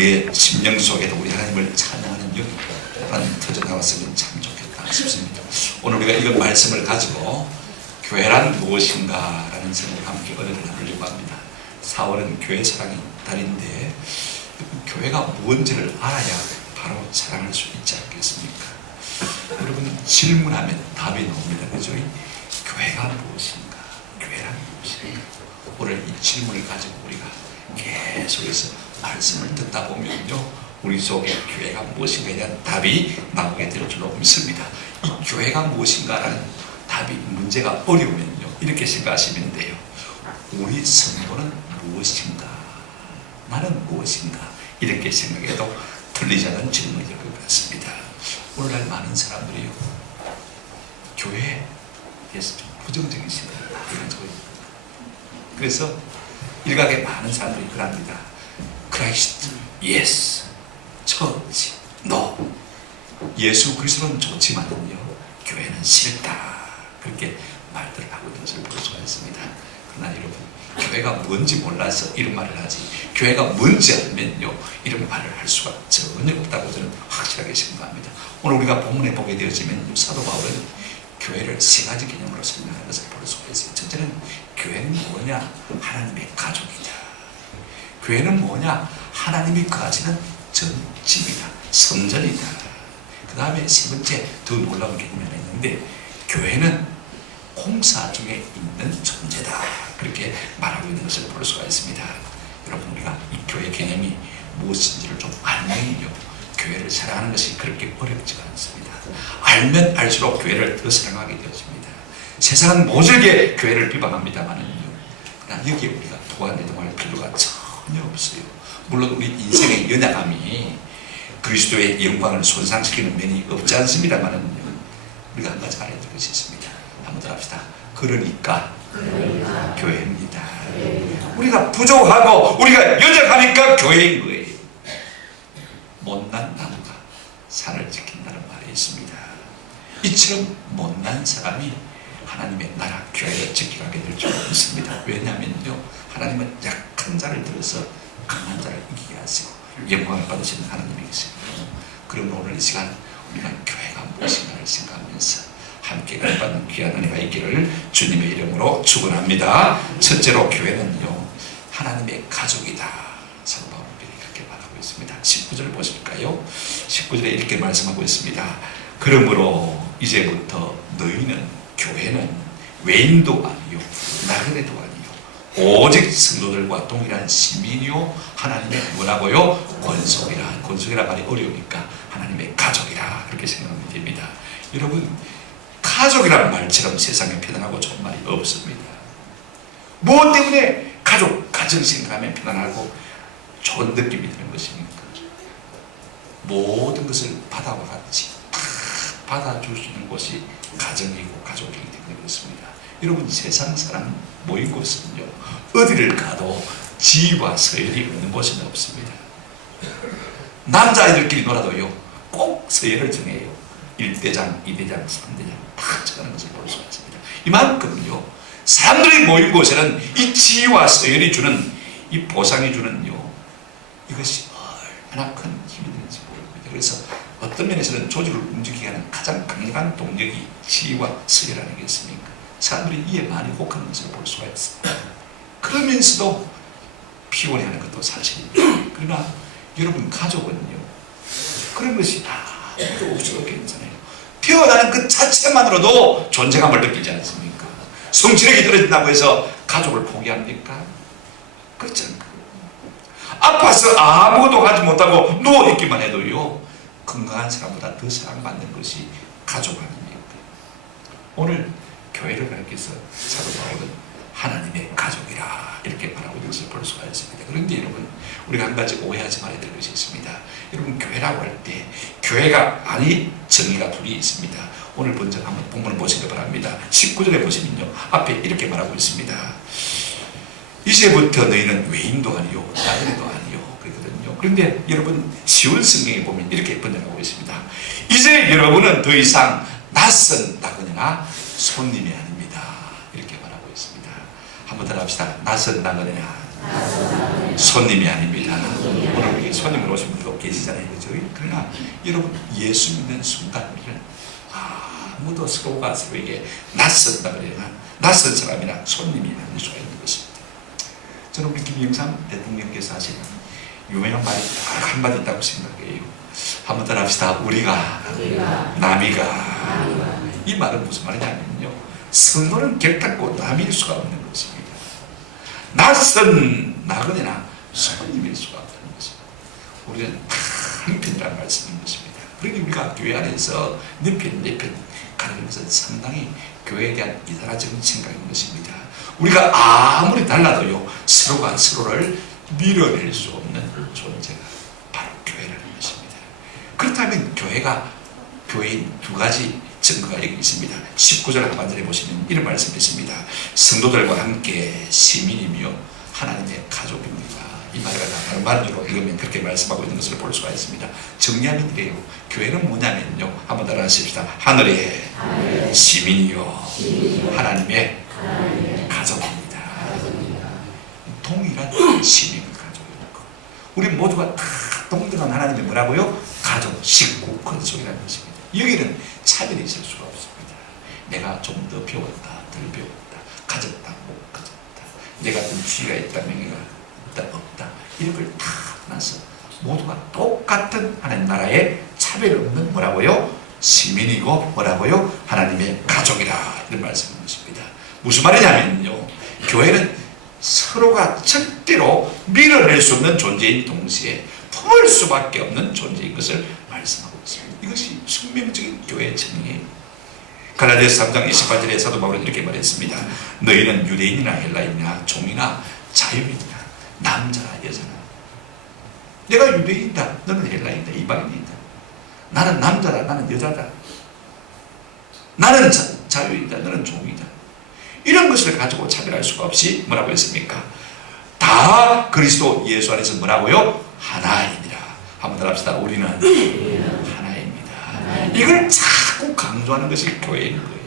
우리의 심령 속에도 우리 하나님을 찬양하는 영이 터져나왔으면 참 좋겠다 싶습니다. 오늘 우리가 이런 말씀을 가지고 교회란 무엇인가 라는 제목으로 함께 은혜를 나누려고 합니다. 4월은 교회 사랑의 달인데 교회가 무엇인지를 알아야 바로 사랑할 수 있지 않겠습니까? 여러분, 질문하면 답이 나옵니다. 그죠? 교회가 무엇인가? 교회란 무엇인가? 오늘 이 질문을 가지고 우리가 계속해서 말씀을 듣다 보면요, 우리 속에 교회가 무엇인가에 대한 답이 나오게 될 줄로 믿습니다. 이 교회가 무엇인가라는 답이 문제가 어려우면요, 이렇게 생각하시면 돼요. 우리 성도는 무엇인가? 나는 무엇인가? 이렇게 생각해도 틀리지 않은 질문일 것 같습니다. 오늘날 많은 사람들이요, 교회에 대해서 좀 부정적인 생각을 가지고 있습니다. 그래서 일각에 많은 사람들이 그럽니다. 크라이스트, 예스, 처치, 노. 예수 그리스도는 좋지만요, 교회는 싫다. 그렇게 말들을 하고 있는 것을 볼 수가 있습니다. 그러나 여러분, 교회가 뭔지 몰라서 이런 말을 하지, 교회가 뭔지 알면요, 이런 말을 할 수가 전혀 없다고 저는 확실하게 생각합니다. 오늘 우리가 본문에 보게 되어지면 사도 바울은 교회를 세 가지 개념으로 설명하는 것을 볼 수가 있어요. 첫째는 교회는 뭐냐? 하나님의 가족이다. 교회는 뭐냐? 하나님이 거하시는 전집이다. 성전이다. 그 다음에 세 번째 더 놀라운 개념이 하나 있는데, 교회는 공사 중에 있는 존재다. 그렇게 말하고 있는 것을 볼 수가 있습니다. 여러분, 우리가 이 교회 개념이 무엇인지를 좀 알면요, 교회를 사랑하는 것이 그렇게 어렵지가 않습니다. 알면 알수록 교회를 더 사랑하게 되어집니다. 세상은 모질게 교회를 비방합니다만은요, 그러나 여기에 우리가 도안해동할 필요가 전혀 없어요. 물론 우리 인생의 연약함이 그리스도의 영광을 손상시키는 면이 없지 않습니다만은요, 우리가 한 가지 알아야 될 것이 있습니다. 한번 더 합시다. 그러니까 교회입니다. 우리가 부족하고 우리가 연약하니까 교회인 거예요. 못난 나무가 산을 지킨다는 말이 있습니다. 이처럼 못난 사람이 하나님의 나라 교회를 지켜가게 될 줄 믿습니다. 왜냐하면요, 하나님은 약한 자를 들어서 강한 자를 이기게 하시고 영광을 받으시는 하나님이시거든요. 그럼 오늘 이 시간 우리가 교회가 무엇인가를 생각하면서 함께 받는 귀한 은혜가 있기를 주님의 이름으로 축원합니다. 첫째로, 교회는요, 하나님의 가족이다. 사도 바울이 그렇게 말하고 있습니다. 19절 보실까요? 19절에 이렇게 말씀하고 있습니다. 그러므로 이제부터 너희는, 교회는 외인도 아니요 나그네도 아니요 오직 성도들과 동일한 시민이요 하나님의 뭐라고요? 권속이라. 권속이라 말이 어려우니까 하나님의 가족이라, 그렇게 생각하면 됩니다. 여러분, 가족이라는 말처럼 세상에 편안하고 좋은 말이 없습니다. 무엇 때문에 가정 생각하면 편안하고 좋은 느낌이 드는 것입니까? 모든 것을 바다와 같이 다 받아줄 수 있는 곳이 가정이고 가족이기 때문에 그렇습니다. 여러분, 세상 사람 모인 곳은요, 어디를 가도 지휘와 서열이 없는 곳은 없습니다. 남자아이들끼리 놀아도요, 꼭 서열을 정해요. 1대장, 2대장, 3대장 다 정하는 것을 볼 수가 있습니다. 이만큼요, 사람들이 모인 곳에는 이 지위와 서열이 주는, 이 보상이 주는요, 이것이 얼마나 큰 힘이 되는지 모릅니다. 그래서 어떤 면에서는 조직을 움직이게 하는 가장 강력한 동력이 지위와 서열 아니겠습니까? 사람들이 이에 많이 혹하는 것을 볼 수가 있습니다. 그러면서도 피곤해하는 것도 사실입니다. 그러나 여러분, 가족은요, 그런 것이 아무도 없어도 괜찮아요. 태어나는 그 자체만으로도 존재감을 느끼지 않습니까? 성취력이 떨어진다고 해서 가족을 포기합니까? 그렇지 않습니까? 아파서 아무것도 하지 못하고 누워있기만 해도요, 건강한 사람보다 더 사랑받는 것이 가족 아닙니까? 오늘 교회를 가리켜서 사도 바울은 하나님의 가족이라 이렇게 말하고 있는 것을 볼 수가 있습니다. 그런데 여러분, 우리가 한 가지 오해하지 말아야 될 것이 있습니다. 여러분, 교회라고 할 때 교회가 아닌 정의가 둘이 있습니다. 오늘 먼저 한번 본문을 보시기 바랍니다. 19절에 보시면요, 앞에 이렇게 말하고 있습니다. 이제부터 너희는 외인도 아니요 나그네도 아니요 그러거든요. 그런데 여러분, 시온 성경에 보면 이렇게 번역하고 있습니다. 이제 여러분은 더 이상 낯선 나그네나 손님이 아닙니다. 이렇게 말하고 있습니다. 한번 더 합시다. 낯선 나그네나 손님이 아닙니다. 오늘 우리 손님으로 오신 분도 계시잖아요. 그죠? 그러나 여러분 예수 믿는 순간 우리는 아무도 서로가 서로에게 낯선다 그래야 낯선 사람이나 손님이 아닐 수가 있는 것입니다. 저는 우리 김영삼 대통령께서 하시는 유명한 말이 딱 한마디 있다고 생각해요. 한번 더 합시다. 우리가 남이가. 이 말은 무슨 말이냐면요, 성도는 결단코 남일 수가 없는 것입니다. 낯선 나그네나 손님일 수가 없다는 것입니다. 우리는 한편이라는 말씀인 것입니다. 그러니 우리가 교회 안에서 네편 가는 것은 상당히 교회에 대한 이단화적인 생각인 것입니다. 우리가 아무리 달라도요, 서로가 서로를 밀어낼 수 없는 존재가 바로 교회라는 것입니다. 그렇다면 교회인 두 가지 증거가 여기 있습니다. 19절 하반절에 보시면 이런 말씀이 있습니다. 성도들과 함께 시민이며 하나님의 가족입니다. 이 말을 다른 말로 읽으면 그렇게 말씀하고 있는 것을 볼 수가 있습니다. 정리하면 이래요. 교회는 뭐냐면요, 한번 따라 하십시다. 하늘의 시민이요 하나님의 가족입니다. 동일한 시민 가족이고, 우리 모두가 다 동등한 하나님의 뭐라고요? 가족, 식구, 권속이라는 것입니다. 여기는 차별이 있을 수가 없습니다. 내가 좀 더 배웠다, 덜 배웠다, 가졌다, 못 가졌다, 내가 좀 지위가 있다, 명예가 없다, 이런 걸 다 떠나서 모두가 똑같은 하나님 나라에 차별 없는 뭐라고요? 시민이고 뭐라고요? 하나님의 가족이라, 이런 말씀인 것입니다. 무슨 말이냐면요, 교회는 서로가 절대로 밀어낼 수 없는 존재인 동시에 품을 수밖에 없는 존재인 것을 말씀하고 있습니다. 이것이 숙명적인 교회의 정의예요. 갈라디아서 3장 28절에 사도 바울은 이렇게 말했습니다. 너희는 유대인이나 헬라인이나 종이나 자유인이나 남자나 여자나, 내가 유대인이다, 너는 헬라인이다, 이방인이다, 나는 남자다, 나는 여자다, 나는 자유인이다, 너는 종이다, 이런 것을 가지고 차별할 수가 없이 뭐라고 했습니까? 다 그리스도 예수 안에서 뭐라고요? 하나입니다. 한번 더 합시다. 우리는 하나입니다. 이걸 자꾸 강조하는 것이 교회인 거예요.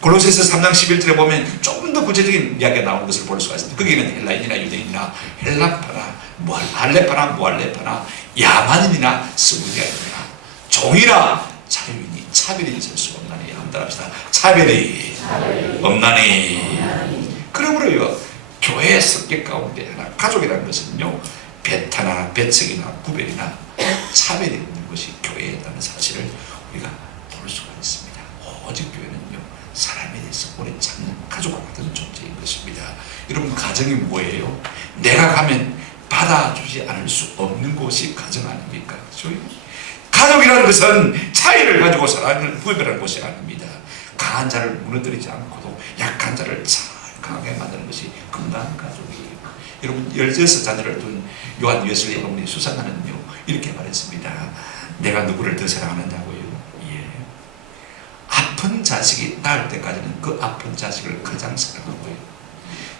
골로새서 3장 11절에 보면 조금 더 구체적인 이야기가 나오는 것을 볼 수가 있습니다. 거기는 헬라인이나 유대인이나 헬라파나 할레파나 무할레파나 야만인이나 스무디아인이나 종이나 자유인이 차별이 있을 수 없나니. 한번 합시다. 차별이 없나니. 그러므로요, 교회의 성격 가운데 하나, 가족이라는 것은요, 배타나 배척이나 구별이나 차별이 없는 것이 교회라는 사실을 우리가 볼 수가 있습니다. 오직 교회는요, 사람에 대해서 오래 참는 가족과 같은 존재인 것입니다. 여러분, 가정이 뭐예요? 내가 가면 받아주지 않을 수 없는 곳이 가정 아닙니까? 그렇죠? 가족이라는 것은 차이를 가지고 사랑을 구별하는 곳이 아닙니다. 강한 자를 무너뜨리지 않고도 약한 자를 잘 강하게 만드는 것이 건강한 가족이에요. 여러분, 16자녀를 둔 요한 웨슬리 어머니 수산나는요, 이렇게 말했습니다. 내가 누구를 더 사랑하느냐고요? 예. 아픈 자식이 낳을 때까지는 그 아픈 자식을 가장 사랑하고요,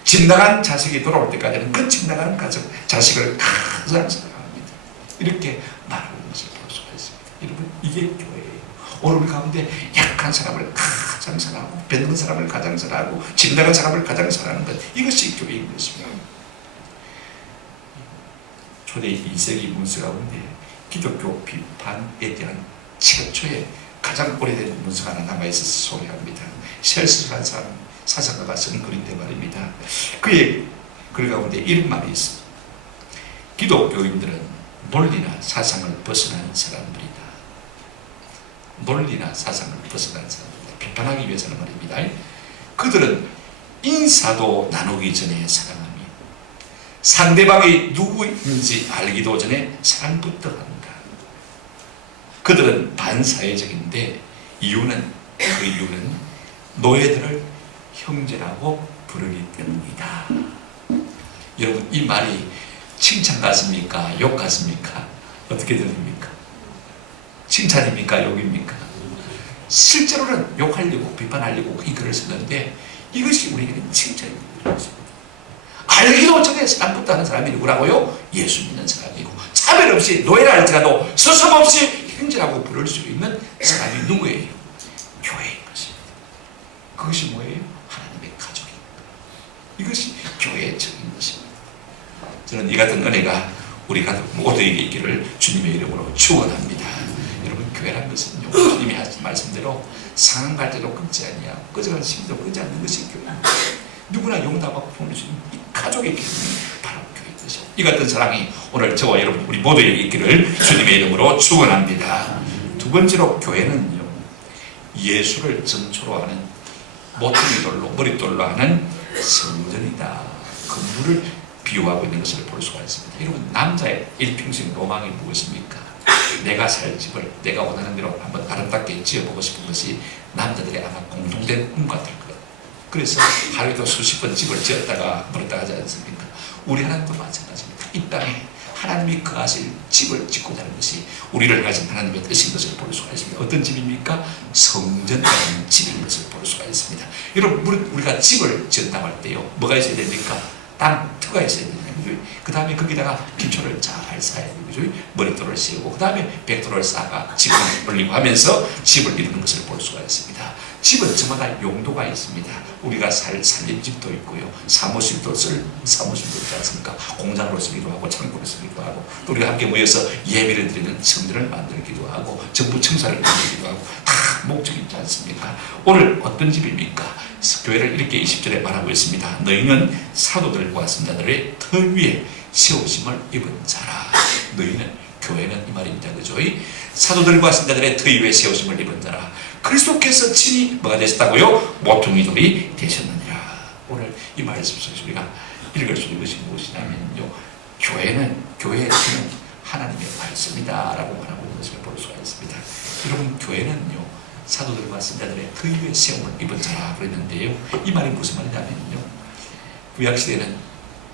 집 나간 자식이 돌아올 때까지는 그 집 나가는 자식을 가장 사랑합니다. 이렇게 말하는 것을 볼 수가 있습니다. 여러분, 이게 교회예요. 오늘 우리 가운데 약한 사람을 가장 사랑하고, 뱉는 사람을 가장 사랑하고, 집 나간 사람을 가장 사랑하는 것, 이것이 교회인 것입니다. 초대 2세기 문서 가운데 기독교 비판에 대한 최초의 가장 오래된 문서가 하나 남아있어서 소개합니다. 셀스라는 사람, 사상가가 쓴 글인데 말입니다. 그 가운데 이런 말이 있습니다. 기독교인들은 논리나 사상을 벗어난 사람들이다. 논리나 사상을 벗어난 사람들이다. 비판하기 위해서는 말입니다. 그들은 인사도 나누기 전에 사랑합니다. 상대방이 누구인지 알기도 전에 사랑부터 한다. 그들은 반사회적인데 그 이유는 노예들을 형제라고 부르기 때문이다. 여러분, 이 말이 칭찬 같습니까? 욕 같습니까? 어떻게 들립니까? 칭찬입니까? 욕입니까? 실제로는 욕하려고 비판하려고 이 글을 썼는데, 이것이 우리에게는 칭찬입니다. 알기도 전에 사랑부터 하는 사람이 누구라고요? 예수 믿는 사람이고, 차별 없이 노예라 할지라도 서슴없이 형제라고 부를 수 있는 사람이 누구예요? 교회인 것입니다. 그것이 뭐예요? 하나님의 가족입니다. 이것이 교회의 정인 것입니다. 저는 이 같은 은혜가 우리 가족 모두에게 있기를 주님의 이름으로 축원합니다. 여러분, 교회란 것은요, 주님이 하신 말씀대로 상한 갈 때도 끊지 아니하고 꺼져가는 시기도 끄지 않는 것이 교회입니다. 누구나 용납하고 품을 수 있는 이 가족의 기쁨이 바로 교회인 것이죠. 이 같은 사랑이 오늘 저와 여러분 우리 모두에게 있기를 주님의 이름으로 축원합니다. 두 번째로, 교회는요, 예수를 전초로 하는 모퉁이돌로 머릿돌로 하는 성전이다. 건물을 비유하고 있는 것을 볼 수가 있습니다. 여러분, 남자의 일평생 로망이 무엇입니까? 내가 살 집을 내가 원하는 대로 한번 아름답게 지어보고 싶은 것이 남자들의 아마 공통된 꿈 같을 거예요. 그래서 하루에도 수십 번 집을 지었다가 버렸다 하지 않습니까? 우리 하나님도 마찬가지입니다. 이 땅에 하나님이 거하실 집을 짓고자 하는 것이 우리를 향하신 하나님의 뜻인 것을 볼 수가 있습니다. 어떤 집입니까? 성전이라는 집인 것을 볼 수가 있습니다. 여러분, 우리가 집을 지은다고 할 때요, 뭐가 있어야 됩니까? 땅터가 있어야 됩니다. 그 다음에 거기다가 기초를 잘 쌓아야 되죠. 머릿돌을 씌우고 그 다음에 백돌을 쌓아가 집을 올리고 하면서 집을 이루는 것을 볼 수가 있습니다. 집은 저마다 용도가 있습니다. 우리가 살림집도 있고요, 사무실도 있지 않습니까? 공장으로 쓰기도 하고 창고로 쓰기도 하고, 또 우리가 함께 모여서 예배를 드리는 성전을 만들기도 하고 정부 청사를 만들기도 하고, 다 목적이 있지 않습니까? 오늘 어떤 집입니까? 교회를 이렇게 20절에 말하고 있습니다. 너희는 사도들과 선자들의 터 위에 세우심을 입은 자라. 너희는, 교회는 이 말입니다. 그죠? 사도들과 선자들의 터 위에 세우심을 입은 자라. 그리스도께서 친히 뭐가 되셨다고요? 모퉁이돌이 되셨느니라. 오늘 이 말씀 속에서 우리가 읽을 수 있는 것이 무엇이냐면요, 교회는 하나님의 말씀이다 라고 말하고 있는 것을 볼 수가 있습니다. 여러분, 교회는요, 사도들과 선자들의 그 위에 세움을 입은 자라 그랬는데요, 이 말이 무슨 말이냐면요, 구약시대는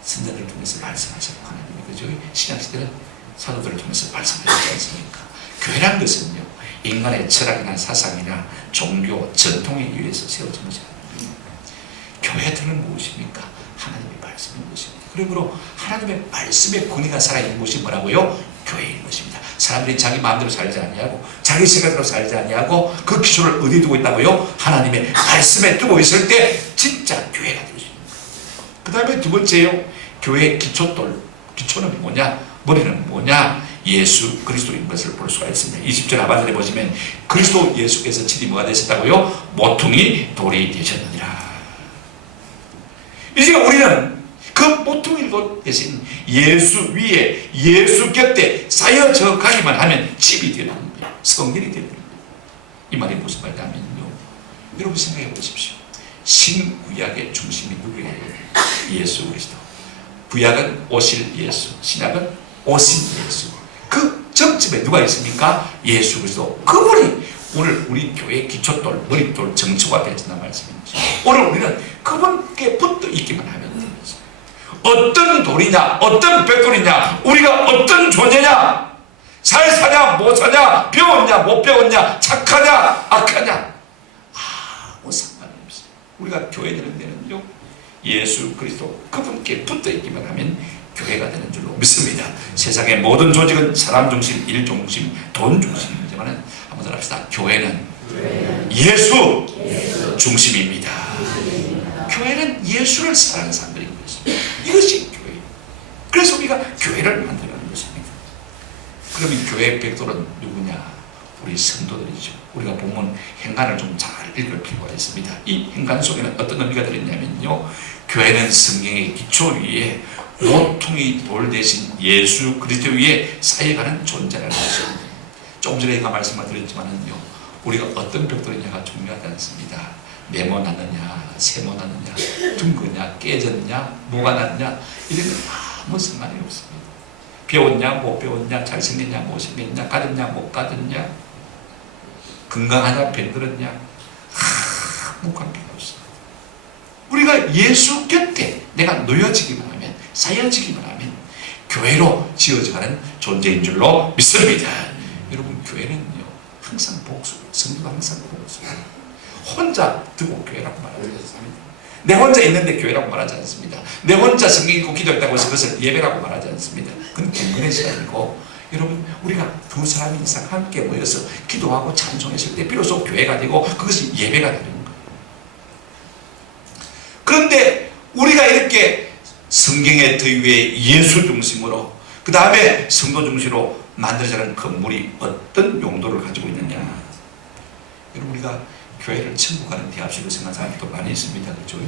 선자들을 통해서 말씀하셨고 하나님이, 그죠? 신약시대는 사도들을 통해서 말씀하셨지 않습니까? 교회란 것은요, 인간의 철학이나 사상이나 종교, 전통에 의해서 세워진 것이 아닙니다. 교회들은 무엇입니까? 하나님의 말씀인 것입니다. 그러므로 하나님의 말씀의 권위가 살아있는 곳이 뭐라고요? 교회인 것입니다. 사람들이 자기 마음대로 살지 아니하고 자기 생각대로 살지 아니하고 그 기초를 어디에 두고 있다고요? 하나님의 말씀에 두고 있을 때 진짜 교회가 될 수 있는 거예요. 그 다음에 두 번째요, 교회의 기초는 뭐냐? 머리는 뭐냐? 예수 그리스도인 것을 볼 수가 있습니다. 20절 하반절에 보시면 그리스도 예수께서 친히 뭐가 되셨다고요? 모퉁이 돌이 되셨느니라. 이제 우리는 그 모퉁이 돌 대신 예수 위에, 예수 곁에 쌓여져 가기만 하면 집이 되는 거예요. 성전이 되는 거예요. 이 말이 무슨 말이냐면요, 여러분 생각해 보십시오. 신구약의 중심이 누구예요? 예수 그리스도. 구약은 오실 예수, 신약은 오신 예수. 그 정점에 누가 있습니까? 예수 그리스도. 그분이 오늘 우리 교회의 기초돌, 머릿돌, 정초가 되어진다는 말씀입니다. 오늘 우리는 그분께 붙어 있기만 하면 됩니다. 어떤 돌이냐, 어떤 백돌이냐, 우리가 어떤 존재냐, 잘 사냐, 못 사냐, 배웠냐, 못 배웠냐, 착하냐, 악하냐, 아무 상관이 없어요. 우리가 교회 되는 데는요, 예수 그리스도 그분께 붙어 있기만 하면 교회가 되는 줄로 믿습니다. 세상의 모든 조직은 사람 중심, 일 중심, 돈 중심이지만 한번 더 합시다. 교회는 예수 중심입니다. 교회는 예수를 사랑하는 사람들인 것입니다. 이것이 교회. 그래서 우리가 교회를 만들어가는 것입니다. 그러면 교회의 백돌은 누구냐? 우리 성도들이죠. 우리가 보면 행간을 좀 잘 읽을 필요가 있습니다. 이 행간 속에는 어떤 의미가 들었냐면요, 교회는 성경의 기초 위에 모퉁이 돌 대신 예수 그리스도 위에 쌓여가는 존재라는 것입니다. 조금 전에 제가 말씀을 드렸지만은요, 우리가 어떤 벽돌이냐가 중요하지 않습니다. 네모났느냐, 세모났느냐, 둥거냐, 깨졌냐, 뭐가 났냐, 이런 건 아무 상관이 없습니다. 배웠냐, 못 배웠냐, 잘생겼냐, 못생겼냐, 가졌냐, 못 가졌냐, 건강하냐, 병들었냐, 아무 관계가 없습니다. 우리가 예수 곁에 내가 놓여지기만 하면, 쌓여지기만 하면 교회로 지어져가는 존재인 줄로 믿습니다. 여러분, 교회는요, 항상 복수, 성도가 항상 복수. 혼자 두고 교회라고 말하지 않습니다. 내 혼자 있는데 교회라고 말하지 않습니다. 내 혼자 성경 읽고 기도했다고 해서 그것을 예배라고 말하지 않습니다. 그건 경건의 시간이고, 여러분, 우리가 두 사람 이상 함께 모여서 기도하고 찬송했을 때 비로소 교회가 되고 그것이 예배가 되는 거예요. 그런데 우리가 이렇게 성경의 더 위에 예수 중심으로 그 다음에 성도 중심으로 만들어지는 건물이 어떤 용도를 가지고 있느냐. 여러분, 우리가 교회를 천국 가는 대합실로 생각하는 사람들도 많이 있습니다. 그렇죠?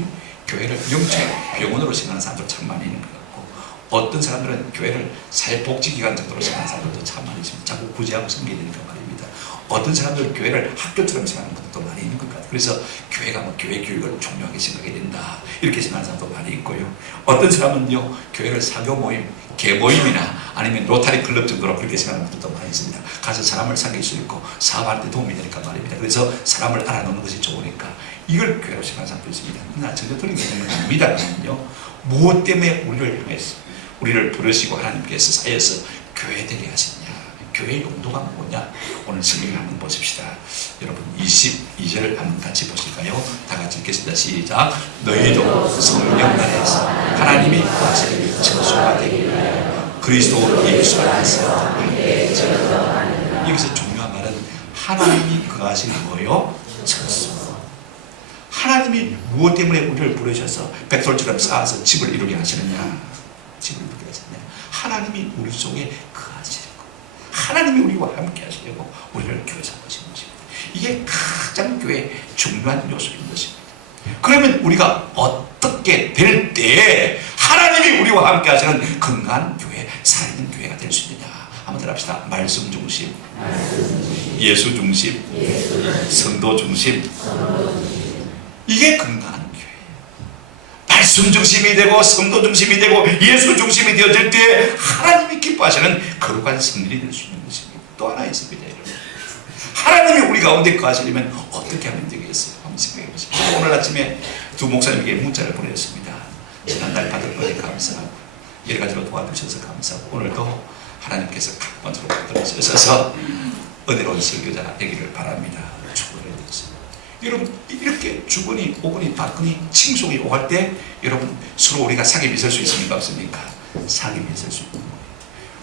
교회를 영적 병원으로 생각하는 사람도 참 많이 있는 것 같고, 어떤 사람들은 교회를 사회복지기관 정도로 생각하는 사람들도 참 많이 있습니다. 자꾸 구제하고 섬겨야 되니까 말입니다. 어떤 사람들은 교회를 학교처럼 생각하는 것도 많이 있는 것 같아요. 그래서 교회가 뭐 교회 교육을 중요하게 생각해야 된다, 이렇게 생각하는 사람도 많이 있고요. 어떤 사람은요, 교회를 사교 모임, 개 모임이나 아니면 로타리 클럽 정도로 그렇게 생각하는 분들도 많이 있습니다. 가서 사람을 사귈 수 있고 사업하는 데 도움이 되니까 말입니다. 그래서 사람을 알아놓는 것이 좋으니까 이걸 교회로 생각하는 사람도 있습니다. 그러나 전혀 틀린 것은 아닙니다만요, 무엇 때문에 우리를 향해서 우리를 부르시고 하나님께서 사이에서 교회 되게 하셨냐, 교회의 용도가 뭐냐, 오늘 성경을 한번 보십시다. 여러분 22절 한번 같이 보실까요? 다 같이 읽겠습니다. 시작. 너희도 성령 안에서 하나님이 거하시는 처소가 되기 위하여 그리스도 예수 안에서 함께 거하느니라. 여기서 중요한 말은 하나님이 거하시는 거요, 처소. 하나님이 무엇 때문에 우리를 부르셔서 백돌처럼 쌓아서 집을 이루게 하시느냐, 집을 이루게 하시느냐. 하나님이 우리 속에 거하시는 거, 하나님이 우리와 함께 하시려고 우리를 교회 삼으신 것입니다. 이게 가장 교회의 중요한 요소인 것입니다. 그러면 우리가 어떻게 될 때 하나님이 우리와 함께 하시는 건강한 교회, 살아있는 교회가 될 수 있느냐. 한번 들어봅시다. 말씀 중심, 예수 중심, 성도 중심. 이게 건강한 교회. 말씀 중심이 되고 성도 중심이 되고 예수 중심이 되어질 때 하나님이 기뻐하시는 거룩한 성일이 될 수 있는 것입니다. 또 하나 있습니다. 여러분, 하나님이 우리 가운데 거하시려면 어떻게 하면 되겠어요? 한번 생각해 보십시오. 오늘 아침에 두 목사님에게 문자를 보냈습니다. 지난달 받은 거에 감사하고 여러 가지로 도와주셔서 감사하고, 오늘도 하나님께서 각본으로 만들어주셔서 은혜로운 설교자 되기를 바랍니다. 축원을 해드렸습니다. 여러분, 이렇게 주거니 오거니 받거니 칭송이 오갈 때 여러분 서로 우리가 사귐이 있을 수 있습니까? 없습니까? 사귐이 있을 수 있는 거예요.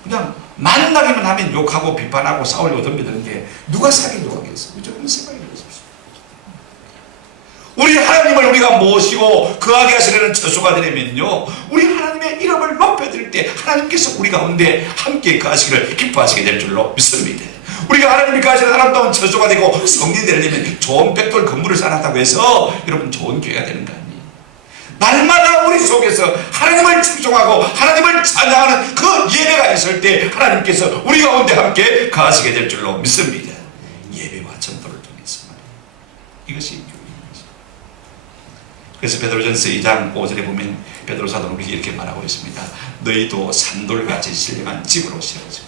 그냥 만나기만 하면 욕하고 비판하고 싸우려고 덤벼드는데 누가 사귀려고 하겠어요? 그죠? 그런 생각이 들었습니다. 우리 하나님을 우리가 모시고 거하게 하시려는 처소가 되려면요, 우리 하나님의 이름을 높여드릴 때 하나님께서 우리 가운데 함께 거하시기를 기뻐하시게 될 줄로 믿습니다. 우리가 하나님이 거하시는 아름다운 처소가 되고 성전이 되려면 좋은 백돌 건물을 쌓았다고 해서 여러분 좋은 교회가 되는 거 아니에요. 날마다 우리 속에서 하나님을 충성하고 하나님을 찬양하는 그 예배가 있을 때 하나님께서 우리 가운데 함께 거하시게 될 줄로 믿습니다. 예배와 전도를 통해서 말이에요. 이것이 교회입니다. 그래서 베드로전서 2장 5절에 보면 베드로 사도는 우리에게 이렇게 말하고 있습니다. 너희도 산돌같이 신령한 집으로 세워지고,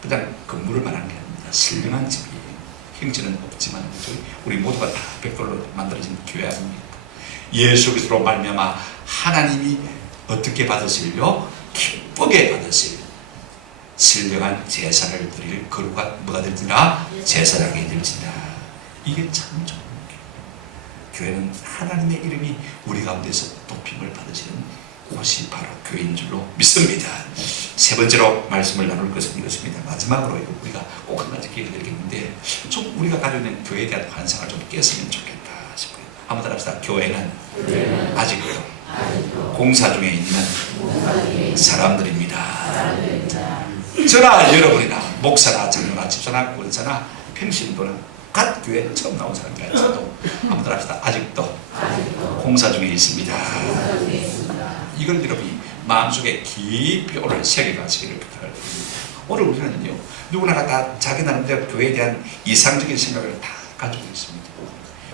그냥 건물을 말하는 게 아닙니다. 신령한 집이에요. 형체는 없지만 우리 모두가 다 백돌로 만들어진 교회 아닙니까? 예수 그리스도로 말미암아 하나님이 어떻게 받으실요? 기쁘게 받으실 신령한 제사를 드릴 거룩한 뭐가 될지라? 제사라게 될지라. 이게 참 좋은 교회. 교회는 하나님의 이름이 우리 가운데서 높임을 받으시는 곳이 바로 교회인 줄로 믿습니다. 세 번째로 말씀을 나눌 것은 이것입니다. 마지막으로 우리가 꼭 한 가지 기회를 드리겠는데, 좀 우리가 가지고 있는 교회에 대한 환상을 좀 깼으면 좋겠다 싶어요. 한번 따라합시다. 교회는 아직도 공사 중에 있는 사람들입니다. 저나 여러분이나 목사나 장로나 집사나 권사나 평신도나 갓 교회 처음 나온 사람들까지도 한번 따라합시다. 아직도 공사 중에 있습니다. 이걸 여러분이 마음속에 깊이 오늘 새겨가시기를 부탁드립니다. 오늘 우리는요, 누구나가 다 자기 나름대로 교회에 대한 이상적인 생각을 다 가지고 있습니다.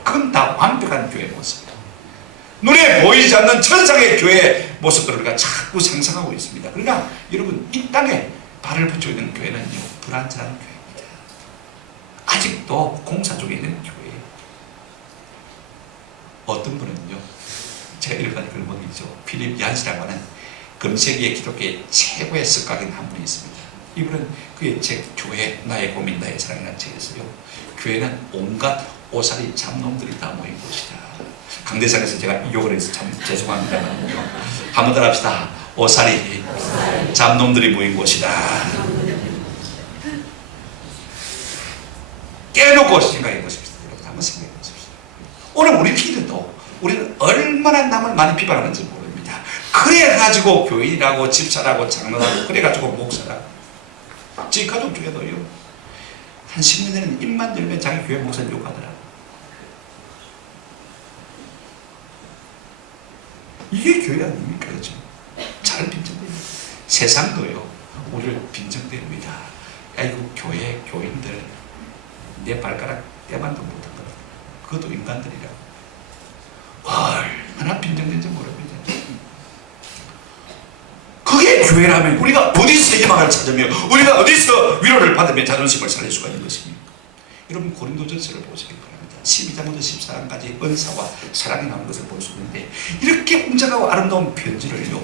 그건 다 완벽한 교회 모습이에요. 눈에 보이지 않는 천상의 교회 모습들을 우리가 자꾸 상상하고 있습니다. 그러나 여러분, 이 땅에 발을 붙이고 있는 교회는요, 불완전한 교회입니다. 아직도 공사 중에 있는 교회예요. 어떤 분은요, 제가 이렇게 글을 본 일이죠. 필립 얀스라고 하는 금세기의 기독교의 최고의 석각인 한 분이 있습니다. 이분은 그의 책 교회 나의 고민 나의 사랑이라는 책에서요, 교회는 온갖 오사리 잡놈들이 다 모인 곳이다. 강대상에서 제가 욕을 해서 참 죄송합니다만 한번 더 합시다. 오사리 잡놈들이 모인 곳이다. 깨놓고 생각해 보십시오. 여러분 한번 생각해 보십시오. 오늘 우리 피디도 우리는 얼마나 남을 많이 비판하는지 모릅니다. 그래가지고 교인이라고 집사라고 장로라고 그래가지고 목사라고. 제 가족 중에도요, 한 10년 전에는 입만 열면 자기 교회 목사님 욕하더라고. 이게 교회 아닙니까? 그렇죠? 잘 빈정됩니다. 세상도요, 우리를 빈정됩니다. 야, 이거 교회 교인들 내 발가락 때만도 못한 거다. 그것도 인간들이라고. 얼마나 빈정된지 모릅니다. 그게 교회라면 우리가 어디서 희망을 찾으며 우리가 어디서 위로를 받으며 자존심을 살릴 수가 있는 것입니까? 여러분, 고린도전서를 보시기 바랍니다. 12장부터 14장까지 은사와 사랑이 나오는 것을 볼 수 있는데, 이렇게 웅장하고 아름다운 편지를요,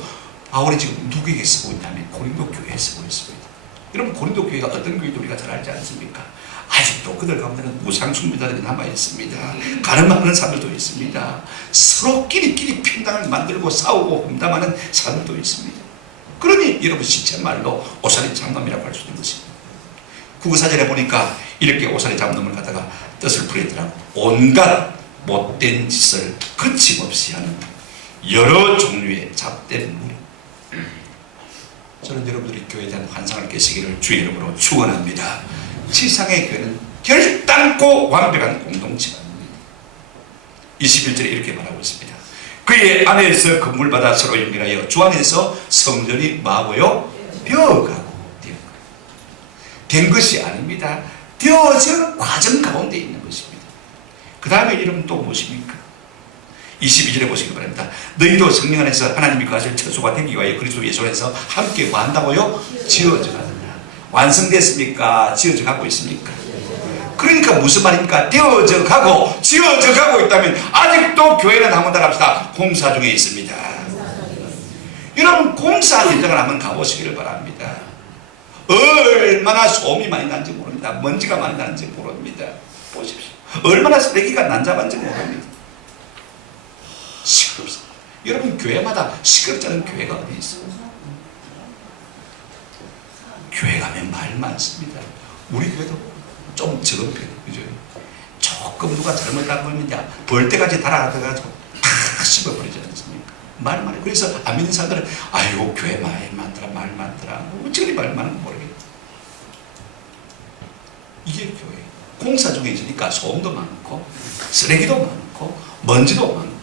바울이 지금 누구에게 쓰고 있냐면 고린도 교회에 쓰고 있습니다. 여러분, 고린도 교회가 어떤 교회인지 우리가 잘 알지 않습니까? 아직도 그들 가운데는 무상숭배자들이 남아있습니다. 가늠하는 사람들도 있습니다. 서로 끼리끼리 핀당을 만들고 싸우고 험담하는 사람들도 있습니다. 그러니 여러분, 시체말로 오사리 잡놈이라고 할 수 있는 것입니다. 국어사전에 보니까 이렇게 오사리 잡놈을 갖다가 뜻을 풀이했더라고. 온갖 못된 짓을 거침없이 하는 여러 종류의 잡된 무리. 저는 여러분들이 교회에 대한 환상을 깨시기를 주의 이름으로 축원합니다. 지상의 교회는 결단코 완벽한 공동체가 아닙니다. 21절에 이렇게 말하고 있습니다. 그의 안에서 건물받아 서로 연결하여 주 안에서 성전이 뭐하고요? 되어가고 된 것이 아닙니다. 되어진 과정 가운데 있는 것입니다. 그 다음에 이름은 또 무엇입니까? 22절에 보시기 바랍니다. 너희도 성령 안에서 하나님이 거하실 처소가 되기 위하여 그리스도 예수 안에서 함께 뭐 한다고요? 지어져 가느냐. 완성됐습니까? 지어져 가고 있습니까? 그러니까 무슨 말입니까? 되어져 가고 지어져 가고 있다면 아직도 교회는 한번 더 갑시다. 공사 중에 있습니다. 여러분, 공사 현장을 한번 가보시기를 바랍니다. 얼마나 소음이 많이 나는지 모릅니다. 먼지가 많이 나는지 모릅니다. 보십시오. 얼마나 쓰레기가 난잡한지 모릅니다. 시끄럽습니다. 여러분, 교회마다 시끄럽지 않은 교회가 어디 있어요? 교회 가면 말 많습니다. 우리 교회도 좀 적은 편이에요. 그죠? 조금 누가 잘못한 거면 이제 벌 때까지 달아가지고 다 씹어버리지 않습니까? 말 많이. 그래서 안 믿는 사람들은 아이고, 교회 말 많더라, 말 많더라. 뭐 저리 말 많은 거 모르겠다. 이게 교회. 공사 중에 있으니까 소음도 많고 쓰레기도 많고 먼지도 많고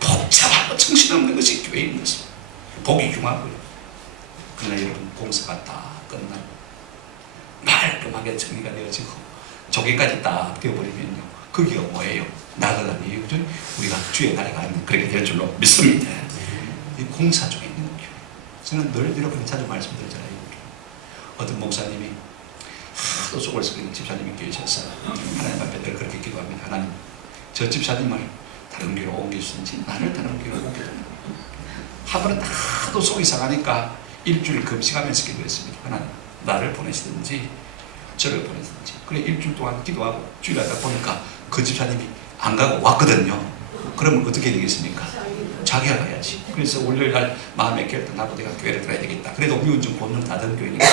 복잡하고 정신없는 것이 교회인 것입니다. 보기 흉하고요. 그러나 여러분, 공사가 다 끝나고 깔끔하게 정리가 되어지고 조개까지 딱 되어버리면요, 그게 뭐예요? 나그라는 이유죠. 우리가 주의 나라가 그렇게 될 줄로 믿습니다. 이 공사 중에 있는 교회. 저는 늘 여러분이 자주 말씀드리잖아요. 어떤 목사님이 하도 속을 썩이는 집사님이 계셔서 하나님 앞에 늘 그렇게 기도합니다. 하나님, 저 집사님을 다른 교회로 옮기시든지 나를 다른 교회로 옮겨달라고. 한 번은 하도 속이 상하니까 일주일 금식하면서 기도했습니다. 하나님, 나를 보내시든지 저를 보내시든지. 그래, 일주일 동안 기도하고 주일하다 보니까 그 집사님이 안 가고 왔거든요. 그러면 어떻게 되겠습니까? 자기가 가야지. 그래서 월요일날 마음의 결단하고 내가 교회를 들어야 되겠다. 그래도 미운증 본능 다른 교회니까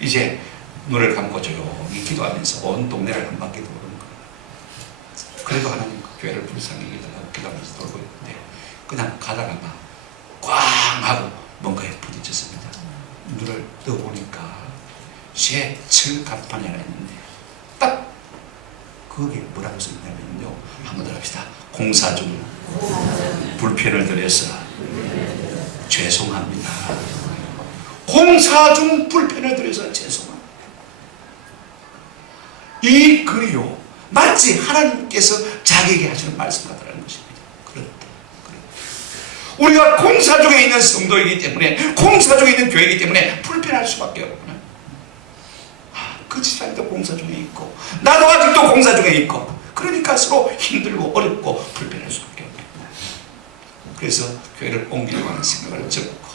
이제 눈을 감고 조용히 기도하면서 온 동네를 한 바퀴 도는 거예요. 그래도 하나님 교회를 불쌍히 여기다가 기도하면서 돌고 있는데, 그냥 가다가 막 꽝 하고 뭔가에 부딪혔습니다. 눈을 떠보니까 쇠철 간판이 하나 있는데, 딱 그게 뭐라고 써있냐면요, 한번 더 합시다. 공사 중 불편을 드려서 죄송합니다. 공사 중 불편을 드려서 죄송합니다. 이 글이요, 마치 하나님께서 자기에게 하시는 말씀 같다는 것입니다. 그렇다. 우리가 공사 중에 있는 성도이기 때문에, 공사 중에 있는 교회이기 때문에 불편할 수밖에 없구나. 그 집사님도 공사 중에 있고 나도 아직도 공사 중에 있고, 그러니까 서로 힘들고 어렵고 불편할 수밖에 없겠구나. 그래서 교회를 옮기려고 하는 생각을 접고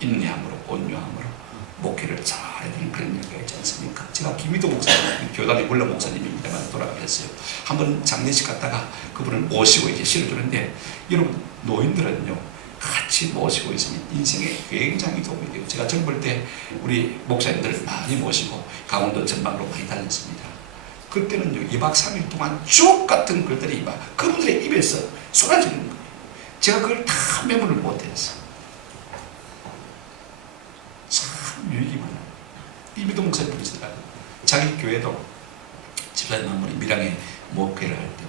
인내함으로 온유함으로 목회를 잘해야 되는 그런 얘기가 있지 않습니까? 제가 김희도 목사님, 교단의 물론 목사님입니다만 돌아가셨어요. 한번 장례식 갔다가 그분을 모시고 이제 실어주는데, 여러분, 노인들은요 같이 모시고 있으면 인생에 굉장히 도움이 돼요. 제가 젊을 때 우리 목사님들을 많이 모시고 강원도 전망으로 많이 다녔습니다. 그때는요 2박 3일 동안 주옥 같은 글들이 막 그분들의 입에서 쏟아지는 거예요. 제가 그걸 다 메모를 못했어요. 이미도 목사님 부르시더라고요. 자기 교회도 집사님 한 분이 밀양에 목회를 할 때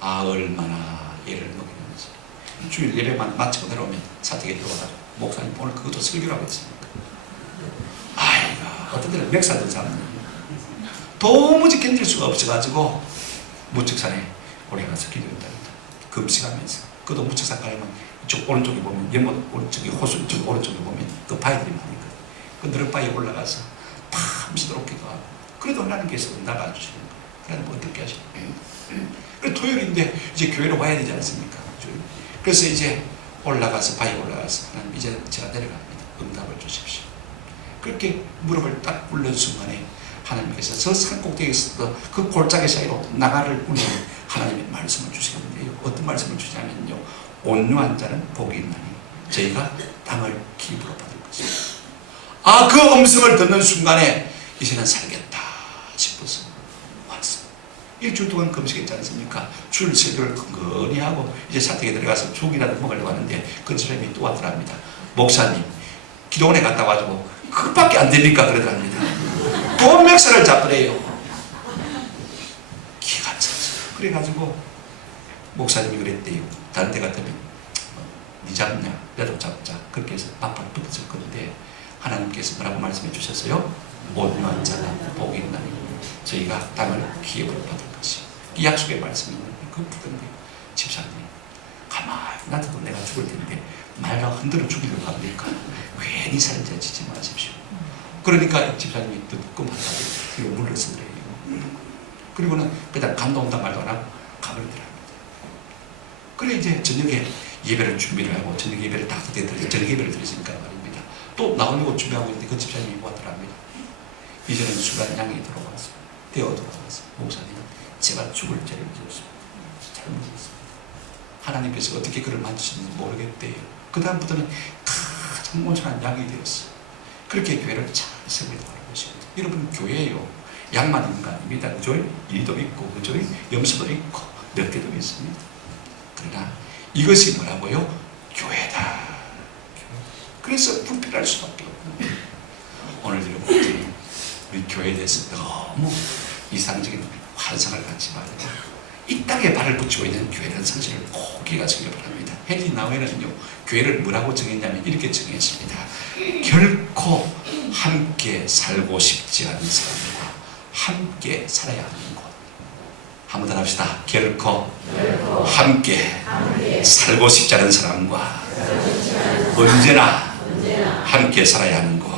얼마나 예를 먹이는지 주일 예배만 마치고 내려오면 사택에 들어와가지고 목사님 오늘 그것도 설교라고 했습니까? 아이고 어떤 데는 맥사도 잡는 도무지 견딜 수가 없어가지고 무측산에 올라가서 기도했답니다. 금식하면서 그도 무측산 가려면 이쪽 오른쪽에 보면 연못 오른쪽에 호수 이쪽 오른쪽에 보면 그 바위들이 많이 있거든요. 그 너럭바위에 올라가서 밤새도록 기도하고 그래도 하나님께서 나가주시는 거예요. 하나님 어떻게 하시는 거예요? 그래 토요일인데 이제 교회로 와야 되지 않습니까? 그래서 이제 올라가서 바위에 올라가서 하나님 이제 제가 내려갑니다. 응답을 주십시오. 그렇게 무릎을 딱 꿇는 순간에 하나님께서 저 산꼭대기에서 그 골짜기 사이로 나가를 굴리는 하나님의 말씀을 주시는데요. 어떤 말씀을 주시냐면요. 온유한 자는 복이 있나니 저희가 땅을 기부로 받을 것입니다. 그 음성을 듣는 순간에 이제는 살겠다 싶어서 왔어요. 일주일 동안 금식했지 않습니까? 줄 설교를 근근히 하고 이제 사택에 들어가서 죽이라도 먹으려고 하는데 그 사람이 또 왔더랍니다. 목사님 기도원에 갔다 와가지고 그것밖에 안 됩니까? 그러더랍니다. 돈 맥사를 잡더래요. 기가 찼어요. 그래가지고 목사님이 그랬대요. 다른 데 같으면 니 잡냐? 나도 잡자. 그렇게 해서 밥을 붙었을 건데 하나님께서 뭐라고 말씀해 주셨어요? 온유한 자가 복이 있나니 저희가 땅을 기업으로 받을 것이요. 이 약속의 말씀이 있는데 그거 붙던데 집사님 가만히 놔둬도 내가 죽을 텐데 말라 흔들어 죽이려고 합니까? 괜히 살자 지지 마십시오. 그러니까 집사님이 뜨끔하다고 이거 물러서 그래요. 그리고는 그냥 감동다 말도 안 하고 가버리더랍니다. 그래 이제 저녁에 예배를 준비를 하고 저녁 예배를 다 드렸더니 저녁 예배를 드렸으니까 말입니다. 또 나오려고 준비하고 있는데 그 집사님이 왔더랍니다. 이제는 순간 양이 들어와서 되어 들어와서 목사님은 제가 죽을 죄를 지었습니다. 잘못했습니다. 하나님께서 어떻게 그를 만드셨는지 모르겠대요. 그 다음부터는 가장 온전한 양이 되었어요. 그렇게 교회를 잘 세우려고 하는 것입니다. 여러분 교회예요. 양만 있는 거 아닙니다. 그죠? 이도 있고 그죠? 염소도 있고 몇 개도 있습니다. 그러나 이것이 뭐라고요? 교회다. 그래서 불필요할 수밖에 없는 오늘 여러분 우리 교회에 대해서 너무 이상적인 환상을 갖지 말고 이 땅에 발을 붙이고 있는 교회라는 사실을 꼭 기억하시기 바랍니다. 헨리 나우에는요 교회를 뭐라고 정했냐면 이렇게 정했습니다. 결코 함께 살고 싶지 않은 사람과 함께 살아야 하는 곳. 한번 더 합시다. 결코 함께 살고 싶지 않은 사람과 언제나 함께 살아야 하는 곳.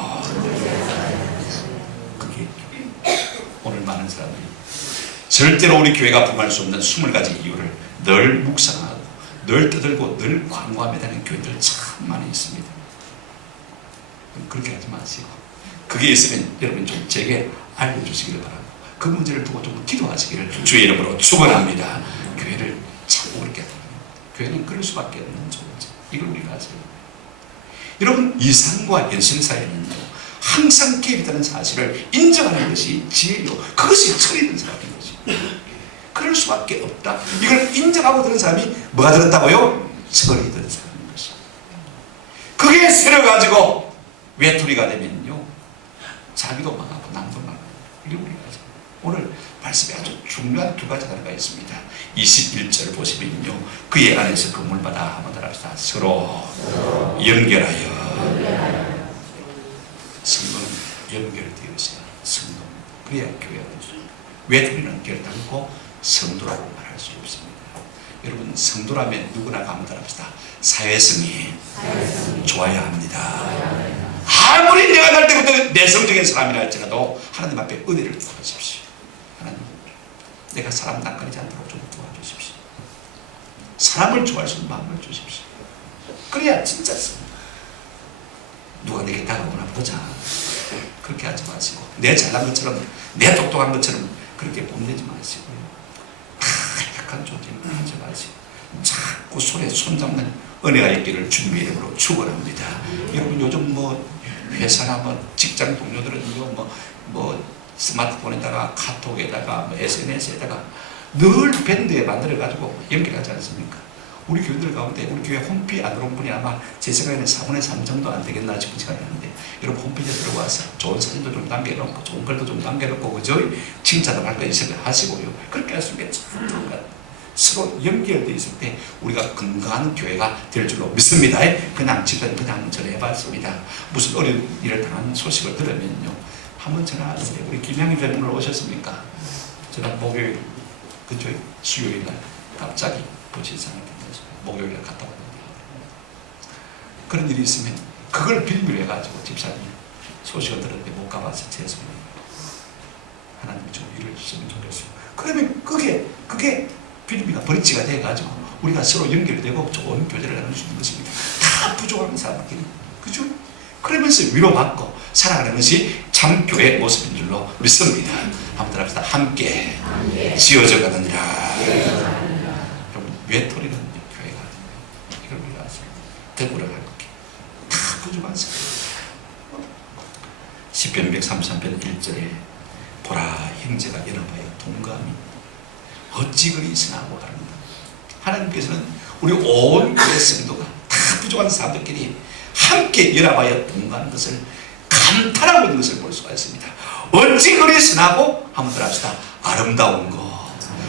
그게 오늘 많은 사람들이 절대로 우리 교회가 범할 수 없는 20가지 이유를 늘 묵상하고 늘 떠들고 늘 광고하며 다니는 교회들 참 많이 있습니다. 그렇게 하지 마시고 그게 있으면 여러분 좀 제게 알려주시기를 바랍니다. 그 문제를 두고 좀 기도하시기를 주의 이름으로 축원합니다. 교회를 자꾸 그렇게 합니다. 교회는 그럴 수밖에 없는 존재. 이걸 우리가 아세요. 여러분 이상과 현실 사이에는요 항상 개입되는 사실을 인정하는 것이 지혜요. 그것이 철이 있는 사람인 것이에요. 그럴 수밖에 없다. 이걸 인정하고 드는 사람이 뭐가 들었다고요? 철이 드는 사람인 것이에요. 그게 세려가지고 외톨이가 되면요 자기도 망하고 남도 망하고 이게 우리가 오늘 말씀에 아주 중요한 두 가지 단어가 있습니다. 21절 보시면요 그의 안에서 건물마다 한번 합시다. 서로 연결하여 성도는 연결되어서 성도입니다. 그래야 교회가 되죠. 외톨이는 결단코 성도라고 말할 수 없습니다. 여러분 성도라면 누구나 한번 합시다. 사회성이 좋아야 합니다. 아무리 내가 날 때부터 내성적인 사람이라 할지라도 하나님 앞에 은혜를 구하십시오. 하나님 내가 사람 낯가리지 않도록 좀 도와주십시오. 사람을 좋아할 수 있는 마음을 주십시오. 그래야 진짜 누가 내게 다가오나 보자. 그렇게 하지 마시고 내 잘난 것처럼 내 똑똑한 것처럼 그렇게 뽐내지 마시고요. 약한 존재는 하지 마시고 자꾸 손에 손잡는 은혜가 있기를 주님의 이름으로 축원합니다. 여러분 요즘 회사나 직장 동료들은요 스마트폰에다가 카톡에다가 SNS에다가 늘 밴드에 만들어가지고 연결하지 않습니까? 우리 교회들 가운데 우리 교회 홈페이지 안 들어온 분이 아마 제 생각에는 4분의 3 정도 안 되겠나 싶은 생각이 드는데, 여러분 홈페이지에 들어와서 좋은 사진도 좀 남겨놓고 좋은 글도 좀 남겨놓고 그저 칭찬을 할 거 있으면 하시고요. 그렇게 하시는 게 참 좋은 것 같아요. 서로 연결되어 있을 때 우리가 건강한 교회가 될 줄로 믿습니다. 그냥 지금 그냥 전해봤습니다. 무슨 어려운 일을 당한 소식을 들으면요, 한번 전화하세요. 우리 김양희 회장님 오셨습니까? 지난 목요일 그죠? 수요일날 갑자기 부친상을 받아서 목요일날 갔다 왔는데, 그런 일이 있으면 그걸 빌미로 해가지고 집사님 소식을 들었는데 못 가봐서 죄송해요. 하나님 좀 일을 주시면 좋겠어요. 그러면 그게 빌미가 버리지가 돼가지고 우리가 서로 연결되고 좋은 교제를 나눌 수 있는 것입니다. 다 부족한 사람끼리, 그죠? 그러면서 위로받고 살아가는 것이 참 교회의 모습인 줄로 믿습니다. 한번 합시다. 함께 지어져 가느니라. 여러분, 외톨이는 교회가 이걸 우리가 대구를 할 거게 다 부족한 사람. 시편 133편 1절에 보라, 형제가 연합하여 동감이 어찌 그리 선하고 하는가. 하나님께서는 우리 온 교회 성도가 다 부족한 사람들끼리 함께 연합하여 동감하는 것을 감탄하고 있는 것을 볼 수가 있습니다. 어찌 그리 선하고, 한번 더 합시다. 아름다운 것.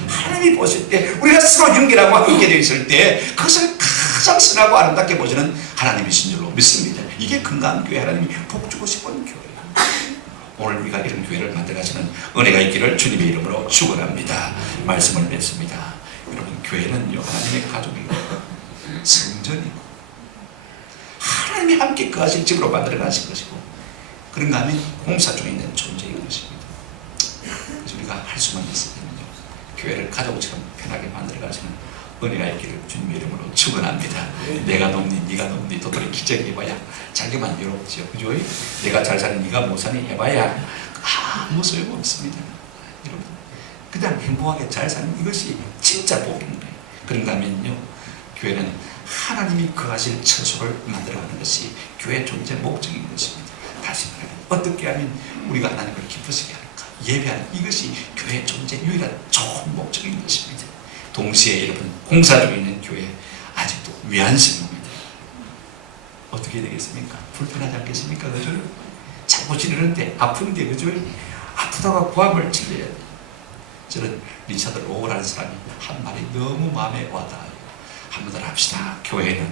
하나님이 보실 때 우리가 서로 연결하고 함께 되어 있을 때 그것을 가장 선하고 아름답게 보시는 하나님이신 줄로 믿습니다. 이게 건강한 교회, 하나님이 복 주고 싶은 교회예요. 오늘 우리가 이런 교회를 만들어가시는 은혜가 있기를 주님의 이름으로 축원합니다. 말씀을 맺습니다. 여러분, 교회는요, 하나님의 가족이고 성전이고 하나님이 함께 거하실 집으로 만들어 가신 것이고, 그런가 하면 공사 중에 있는 존재인 것입니다. 그래서 우리가 할 수만 있으면요, 교회를 가족처럼 편하게 만들어 가시는 은혜가 있기를 주님의 이름으로 축원합니다. 내가 돕니 네가 돕니 도토리 기적이 해봐야 자기만 외롭지요, 그죠? 내가 잘 사니 네가 못 사니 해봐야 아무 소용없습니다. 여러분, 그냥 행복하게 잘 사는 이것이 진짜 복인 거예요. 그런가 하면요, 교회는 하나님이 거하실 처소를 만들어가는 것이 교회의 존재 목적인 것입니다. 다시 말하면 어떻게 하면 우리가 하나님을 기쁘시게 할까? 예배하는 이것이 교회의 존재 유일한 좋은 목적인 것입니다. 동시에 여러분, 공사 중에 있는 교회 아직도 위안성입니다. 어떻게 되겠습니까? 불편하지 않겠습니까? 그죠? 자꾸 지르는데 아픈데, 그죠? 아프다가 고함을 질러야 돼요. 저는 리차드 로우라는 사람이 한 말이 너무 마음에 와닿아요. 한번 더 합시다. 교회는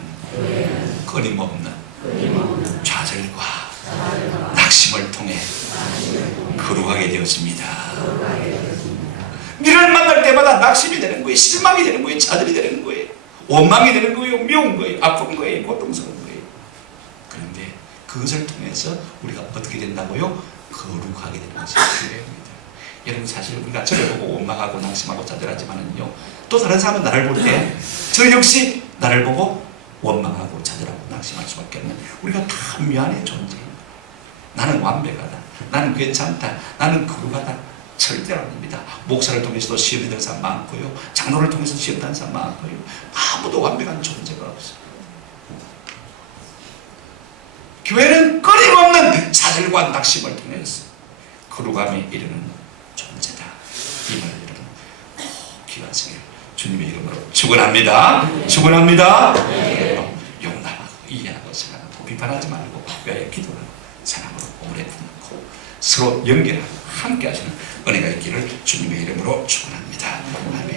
끊임없는 좌절과 낙심을 통해 거룩하게 되었습니다. 니를 만날 때마다 낙심이 되는 거예요. 실망이 되는 거예요. 좌절이 되는 거예요. 원망이 되는 거예요. 미운 거예요. 아픈 거예요. 고통스러운 거예요. 그런데 그것을 통해서 우리가 어떻게 된다고요? 거룩하게 되는 것이 교회입니다. 여러분, 사실 우리가 저를 보고 원망하고 낙심하고 좌절하지만은요, 또 다른 사람은 나를 볼 때 저 역시 나를 보고 원망하고 좌절하고 낙심할 수밖에 없는, 우리가 다 미안해 존재입니다. 나는 완벽하다, 나는 괜찮다, 나는 거룩하다, 절대로 아닙니다. 목사를 통해서도 시험이 되는 사람 많고요, 장로를 통해서 시험 되는 사람 많고요, 아무도 완벽한 존재가 없어요. 교회는 끊임없는 좌절과 낙심을 통해서 거룩함에 이르는 존재다. 이 말을 여러분 꼭 기억하시길 주님의 이름으로 축원합니다. 축원합니다. 용납하고 이해하고 사랑하고 비판하지 말고 위하여 기도하고 사랑으로 오래 품고 서로 연결하고 함께 하시는 은혜가 있기를 주님의 이름으로 축원합니다. 아멘.